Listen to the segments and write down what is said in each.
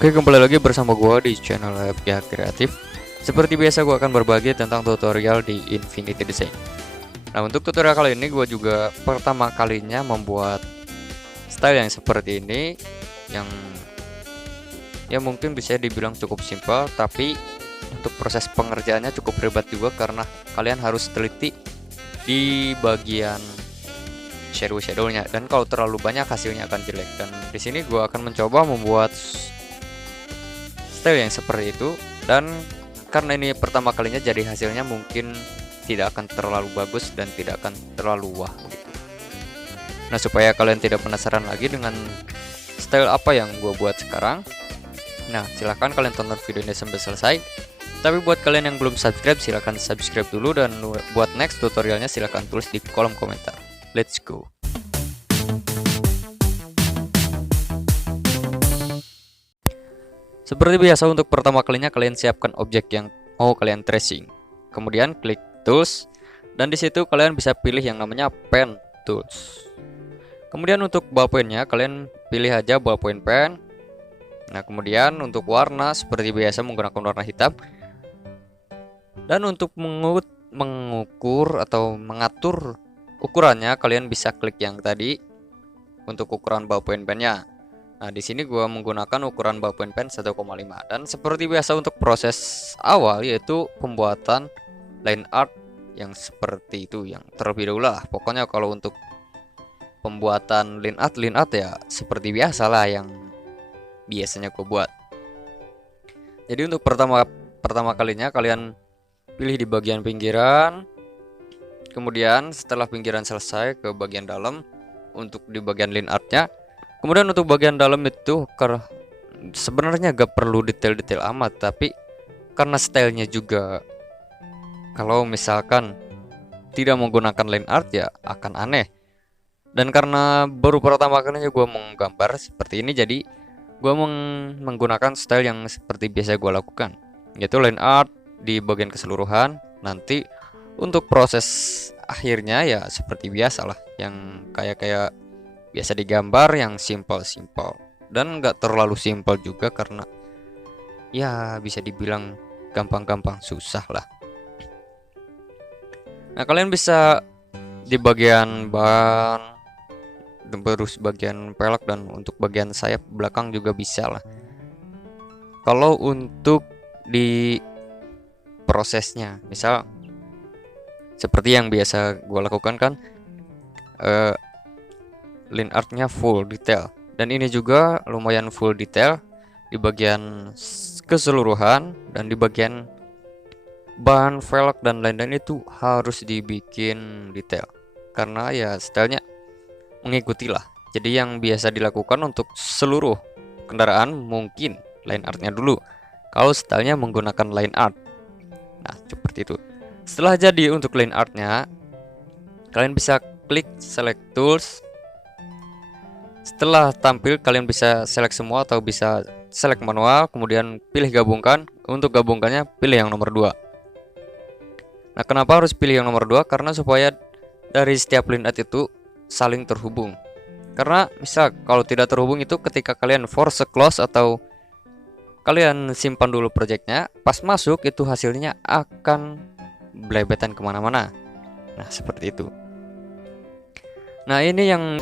Oke, kembali lagi bersama gua di channel FPH Kreatif. Seperti biasa gua akan berbagi tentang tutorial di Infinity Design. Nah, untuk tutorial kali ini gua juga pertama kalinya membuat style yang seperti ini, yang ya mungkin bisa dibilang cukup simpel, tapi untuk proses pengerjaannya cukup ribet juga karena kalian harus teliti di bagian shadownya, dan kalau terlalu banyak hasilnya akan jelek. Dan di sini gua akan mencoba membuat style yang seperti itu, dan karena ini pertama kalinya jadi hasilnya mungkin tidak akan terlalu bagus dan tidak akan terlalu wah gitu. Nah, supaya kalian tidak penasaran lagi dengan style apa yang gue buat sekarang, nah silahkan kalian tonton video ini sampai selesai. Tapi buat kalian yang belum subscribe, silahkan subscribe dulu, dan buat next tutorialnya silahkan tulis di kolom komentar. Let's go. Seperti biasa, untuk pertama kalinya kalian siapkan objek yang mau kalian tracing. Kemudian klik tools, dan di situ kalian bisa pilih yang namanya pen tools. Kemudian untuk ballpointnya kalian pilih aja ballpoint pen. Nah, kemudian untuk warna seperti biasa menggunakan warna hitam. Dan untuk mengukur atau mengatur ukurannya kalian bisa klik yang tadi untuk ukuran ballpoint pennya. Nah, di sini gua menggunakan ukuran ballpoint pen 1,5. Dan seperti biasa untuk proses awal yaitu pembuatan line art yang seperti itu, yang terlebih dahulu lah. Pokoknya kalau untuk pembuatan line art ya seperti biasa lah yang biasanya gua buat. Jadi untuk pertama kalinya kalian pilih di bagian pinggiran. Kemudian setelah pinggiran selesai ke bagian dalam untuk di bagian line artnya. Kemudian untuk bagian dalam itu sebenarnya gak perlu detail-detail amat, tapi karena stylenya juga kalau misalkan tidak menggunakan line art ya akan aneh. Dan karena baru pertama kalinya gue menggambar seperti ini, jadi gue menggunakan style yang seperti biasa gue lakukan, yaitu line art di bagian keseluruhan. Nanti untuk proses akhirnya ya seperti biasa lah, yang kayak biasa digambar, yang simple dan nggak terlalu simple juga karena ya bisa dibilang gampang-gampang susah lah. Nah, kalian bisa di bagian ban, terus bagian pelek, dan untuk bagian sayap belakang juga bisa lah. Kalau untuk di prosesnya misal seperti yang biasa gue lakukan kan, line artnya full detail, dan ini juga lumayan full detail di bagian keseluruhan, dan di bagian ban, velg, dan lain-lain itu harus dibikin detail karena ya stylenya mengikuti lah. Jadi yang biasa dilakukan untuk seluruh kendaraan mungkin line artnya dulu, kalau stylenya menggunakan line art. Nah, seperti itu. Setelah jadi untuk line artnya, kalian bisa klik select tools. Setelah tampil kalian bisa select semua atau bisa select manual, kemudian pilih gabungkan. Untuk gabungkannya pilih yang nomor 2. Nah, kenapa harus pilih yang nomor 2? Karena supaya dari setiap line art itu saling terhubung. Karena misal kalau tidak terhubung itu ketika kalian force close atau kalian simpan dulu projectnya, pas masuk itu hasilnya akan belebetan kemana-mana. Nah, seperti itu. Nah, ini yang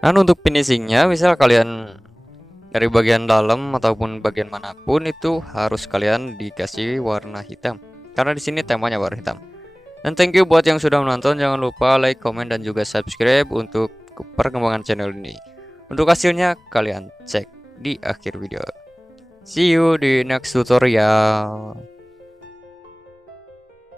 Dan untuk finishingnya, misal kalian dari bagian dalam ataupun bagian manapun itu harus kalian dikasih warna hitam, karena di sini temanya warna hitam. Dan thank you buat yang sudah menonton. Jangan lupa like, comment, dan juga subscribe untuk perkembangan channel ini. Untuk hasilnya kalian cek di akhir video. See you di next tutorial.